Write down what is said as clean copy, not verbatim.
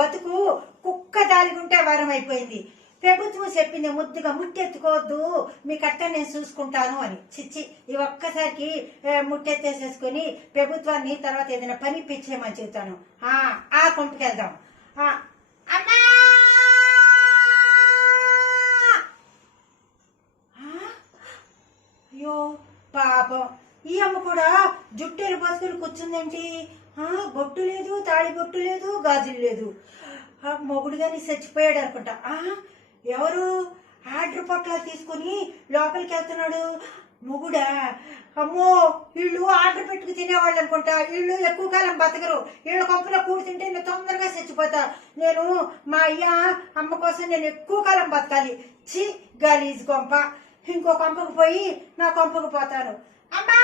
బతుకు కుక్క దాలిగుంటే వరం అయిపోయింది. ప్రభుత్వం చెప్పింది ముద్దుగా ముట్టెత్తుకోవద్దు, మీ కట్ట నేను చూసుకుంటాను అని. చిచ్చి ఈ ఒక్కసారికి ముట్టెత్తేసేసుకుని ప్రభుత్వాన్ని తర్వాత ఏదైనా పని పిచ్చేయమని చెబుతాను. ఆ కొంపకెళ్దాం. అమ్మా అయ్యో పాపం, ఈ అమ్మ కూడా జుట్టెలు పోసుకుని కూర్చుందేంటి? బొట్టు లేదు, తాళి బొట్టు లేదు, గాజులు లేదు. మొగుడు గాని చచ్చిపోయాడు అనుకుంటా. ఎవరు ఆర్డర్ పొట్ల తీసుకుని లోపలికి వెళ్తున్నాడు? మొగుడా? అమ్మో, వీళ్ళు ఆర్డర్ పెట్టుకు తినేవాళ్ళు అనుకుంటా. వీళ్ళు ఎక్కువ కాలం బతకరు. వీళ్ళ కొంపలో కూడి తింటే నేను తొందరగా చచ్చిపోతా. నేను మా అమ్మ కోసం నేను ఎక్కువ కాలం బతకాలి. చి గలీజ్ కొంప. ఇంకో కొంపకు పోయి నా కొంపకు పోతాను. అమ్మా